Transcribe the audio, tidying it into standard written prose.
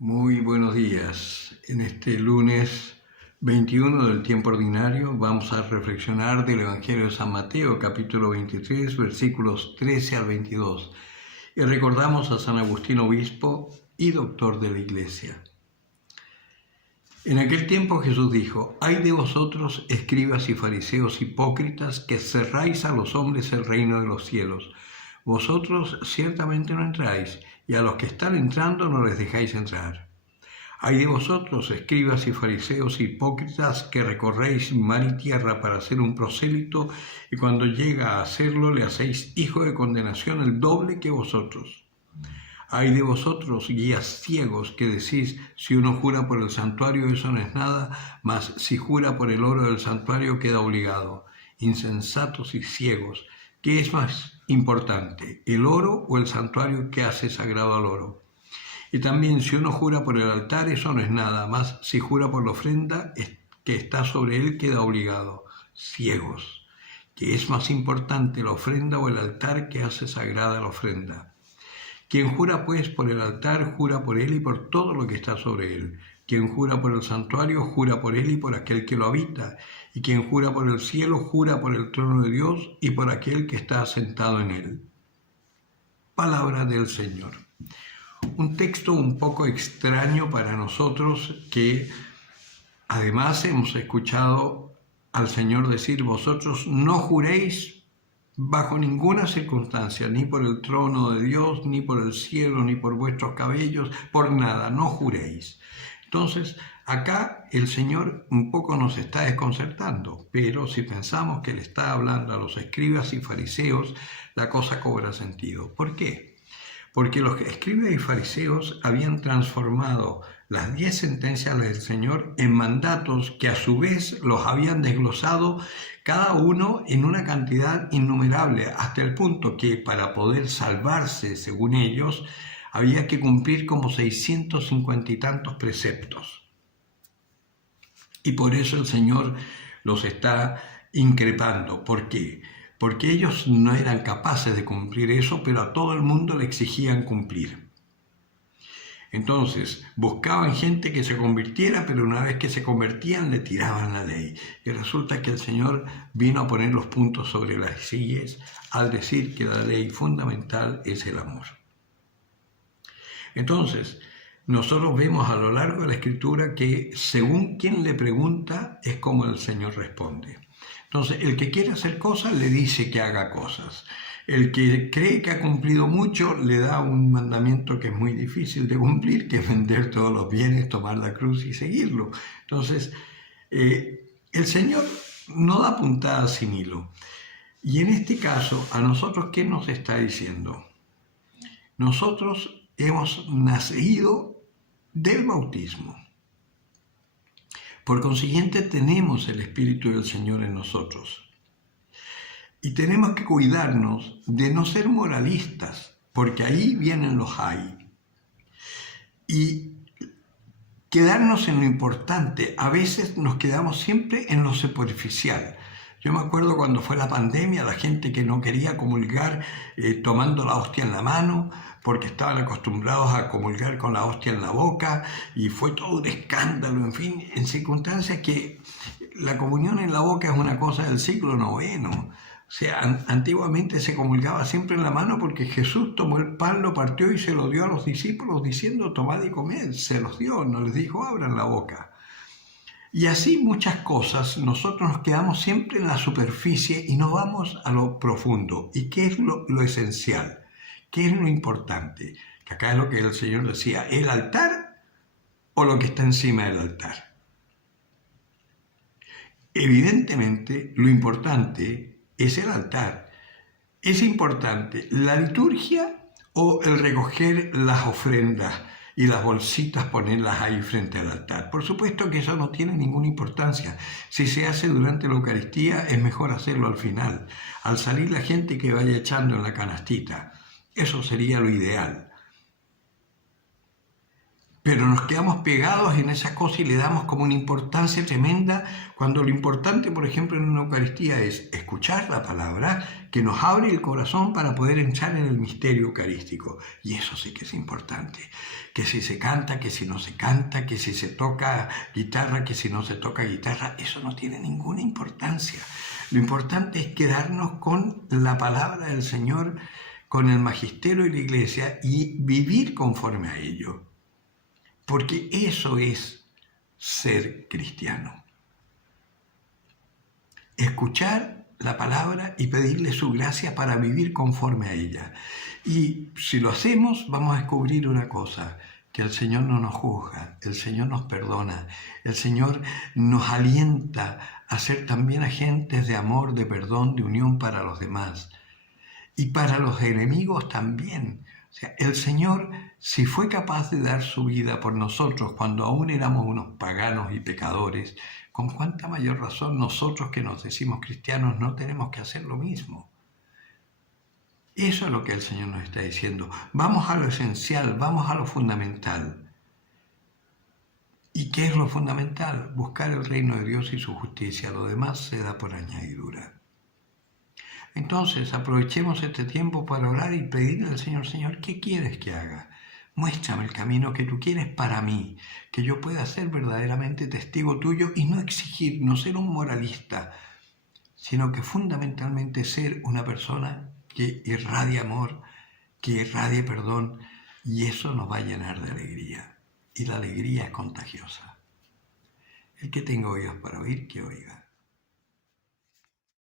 Muy buenos días. En este lunes 21 del tiempo ordinario vamos a reflexionar del Evangelio de San Mateo, capítulo 23, versículos 13 al 22. Y recordamos a San Agustín Obispo y doctor de la Iglesia. En aquel tiempo Jesús dijo: «Ay de vosotros, escribas y fariseos hipócritas, que cerráis a los hombres el reino de los cielos. Vosotros ciertamente no entráis, y a los que están entrando no les dejáis entrar. Ay de vosotros, escribas y fariseos hipócritas, que recorréis mar y tierra para hacer un prosélito, y cuando llega a hacerlo le hacéis hijo de condenación el doble que vosotros. Ay de vosotros, guías ciegos, que decís: si uno jura por el santuario, eso no es nada, mas si jura por el oro del santuario, queda obligado. Insensatos y ciegos, ¿qué es más importante, el oro o el santuario que hace sagrado al oro? Y también, si uno jura por el altar, eso no es nada, mas si jura por la ofrenda que está sobre él, queda obligado. Ciegos, ¿qué es más importante, la ofrenda o el altar que hace sagrada la ofrenda? Quien jura pues por el altar, jura por él y por todo lo que está sobre él. Quien jura por el santuario, jura por él y por aquel que lo habita. Y quien jura por el cielo, jura por el trono de Dios y por aquel que está sentado en él». Palabra del Señor. Un texto un poco extraño para nosotros, que además hemos escuchado al Señor decir: «Vosotros no juréis bajo ninguna circunstancia, ni por el trono de Dios, ni por el cielo, ni por vuestros cabellos, por nada, no juréis». Entonces, acá el Señor un poco nos está desconcertando, pero si pensamos que le está hablando a los escribas y fariseos, la cosa cobra sentido. ¿Por qué? Porque los escribas y fariseos habían transformado las 10 sentencias del Señor en mandatos que a su vez los habían desglosado cada uno en una cantidad innumerable, hasta el punto que para poder salvarse, según ellos, había que cumplir como 650 y tantos preceptos. Y por eso el Señor los está increpando. ¿Por qué? Porque ellos no eran capaces de cumplir eso, pero a todo el mundo le exigían cumplir. Entonces, buscaban gente que se convirtiera, pero una vez que se convertían le tiraban la ley. Y resulta que el Señor vino a poner los puntos sobre las sillas al decir que la ley fundamental es el amor. Entonces, nosotros vemos a lo largo de la Escritura que según quien le pregunta es como el Señor responde. Entonces, el que quiere hacer cosas le dice que haga cosas. El que cree que ha cumplido mucho le da un mandamiento que es muy difícil de cumplir, que es vender todos los bienes, tomar la cruz y seguirlo. Entonces, el Señor no da puntada sin hilo. Y en este caso, a nosotros, ¿qué nos está diciendo? Nosotros hemos nacido del bautismo. Por consiguiente, tenemos el Espíritu del Señor en nosotros. Y tenemos que cuidarnos de no ser moralistas, porque ahí vienen los hay. Y quedarnos en lo importante. A veces nos quedamos siempre en lo superficial. Yo me acuerdo cuando fue la pandemia, la gente que no quería comulgar tomando la hostia en la mano, porque estaban acostumbrados a comulgar con la hostia en la boca, y fue todo un escándalo, en fin, en circunstancias que la comunión en la boca es una cosa del siglo IX. O sea, antiguamente se comulgaba siempre en la mano porque Jesús tomó el pan, lo partió y se lo dio a los discípulos diciendo: «Tomad y comed». Se los dio, no les dijo: «Abran la boca». Y así muchas cosas, nosotros nos quedamos siempre en la superficie y no vamos a lo profundo. ¿Y qué es lo esencial? ¿Qué es lo importante? Que acá es lo que el Señor decía: ¿el altar o lo que está encima del altar? Evidentemente, lo importante es el altar. ¿Es importante la liturgia o el recoger las ofrendas y las bolsitas, ponerlas ahí frente al altar? Por supuesto que eso no tiene ninguna importancia. Si se hace durante la Eucaristía, es mejor hacerlo al final. Al salir la gente, que vaya echando en la canastita. Eso sería lo ideal. Pero nos quedamos pegados en esas cosas y le damos como una importancia tremenda, cuando lo importante, por ejemplo, en una Eucaristía es escuchar la palabra que nos abre el corazón para poder entrar en el misterio eucarístico. Y eso sí que es importante. que si se canta, que si no se canta, que si se toca guitarra, que si no se toca guitarra. Eso no tiene ninguna importancia. Lo importante es quedarnos con la palabra del Señor, con el magisterio y la iglesia y vivir conforme a ello. Porque eso es ser cristiano. Escuchar la palabra y pedirle su gracia para vivir conforme a ella. Y si lo hacemos, vamos a descubrir una cosa, que el Señor no nos juzga, el Señor nos perdona, el Señor nos alienta a ser también agentes de amor, de perdón, de unión para los demás. Y para los enemigos también. O sea, el Señor, si fue capaz de dar su vida por nosotros cuando aún éramos unos paganos y pecadores, con cuánta mayor razón nosotros que nos decimos cristianos no tenemos que hacer lo mismo. Eso es lo que el Señor nos está diciendo. Vamos a lo esencial, vamos a lo fundamental. ¿Y qué es lo fundamental? Buscar el reino de Dios y su justicia. Lo demás se da por añadidura. Entonces, aprovechemos este tiempo para orar y pedirle al Señor, Señor, ¿qué quieres que haga? Muéstrame el camino que tú quieres para mí, que yo pueda ser verdaderamente testigo tuyo y no exigir, no ser un moralista, sino que fundamentalmente ser una persona que irradie amor, que irradie perdón, y eso nos va a llenar de alegría. Y la alegría es contagiosa. El que tenga oídos para oír, que oiga.